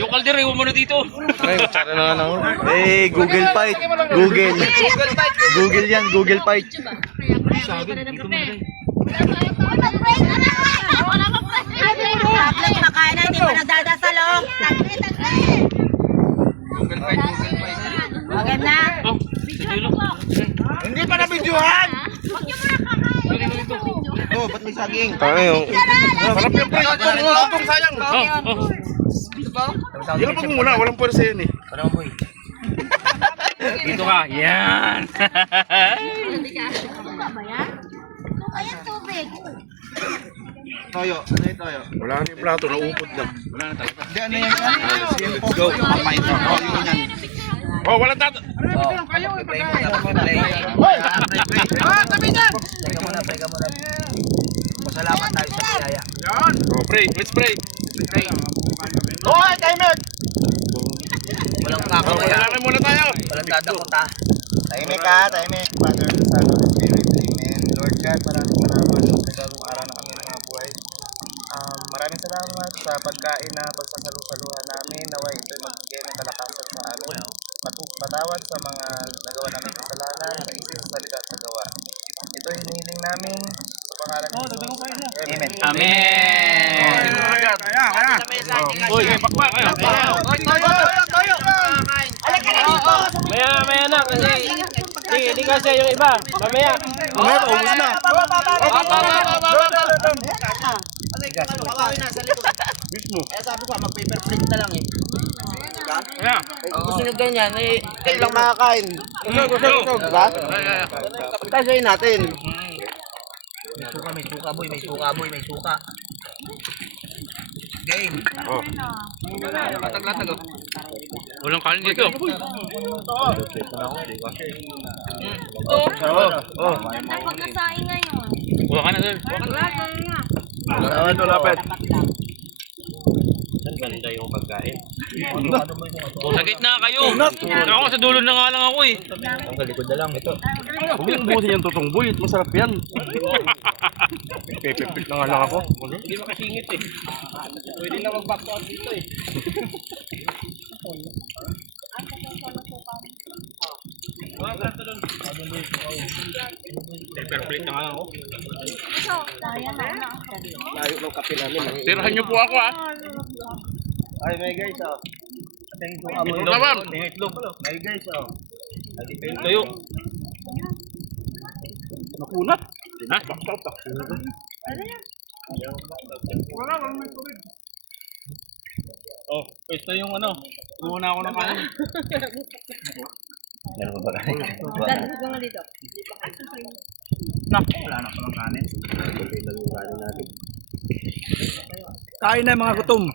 Yung kaldero, iwan mo na dito. Ay, matsara na ano. Google Fight. Google yan, Google Fight. Tapos makain na, hindi pa nagdadasal oh. Okay na. Hindi pa na-videohan! Oh, ba't may saging? Tayo. Sarap yung pre. Tutong sayang. Yan pag muna, walang pwersa yan eh. Dito ka. Yan. Toyo, ano yung toyo? Wala na yung plato, naupod na. Wala na talaga. Hindi, ano yan? Let's go. Kapay ko. Oh, yun yan. Oh, wala tato. Pasalamat tayo sa biyaya. Oh, pray, let's pray. Hoy, timer! Walang Oh, kakawaya. panalangin muna tayo. Walang dadapunta. Tahimik ka, tahimik. Father, Son, Holy Spirit. Amen. Lord God, maraming salamat sa gagawang araw na kami ng mga buhay. Maraming salamat sa pagkain na pagsasalusaluhan namin. Naway ito'y magbigay ng kalakasan sa amin. Patawad sa mga nagawa namin kasalanan, sa isip, sa salita at sa gawa. Ito'y hinihiling namin sa pangalan ni Jesus. Amen. Amen. Uy, pakpak. Maya na kasi hindi kasi yung iba. Mamaya. Mamaya, paubos na. Mismo. Kaya sabi ko, mag-paper plate na lang eh. Ayan. Gusto nyo ganyan, eh, kayo lang makakain. Busog, diba? Pagkasayin natin. May suka, boy. Game. Oh. Latag-latag. Walang kanin dito. Oh. Dapat nasain ngayon. Kuha ka na doon. Ito, lapit. Sa gitna kayo. Ako sa dulo na nga lang ako eh. Huwag yung buhusin yung tutong boy. Masarap yan. Pepepit na nga lang ako. Hindi makasingit eh. Pwede na mag-back out dito eh. Paper plate na nga lang ako. Layo ng kape namin. Tirahan niyo po ako ah. Ay, may guys, oh. Ating suka mo. Tamam. May guys, oh. Tayo. Nakunat. Ha? Oh, ito yung ano. Muna ako ng kanin. Meron ba kayo? Wala na ako ng kanin. Kain na mga gutom.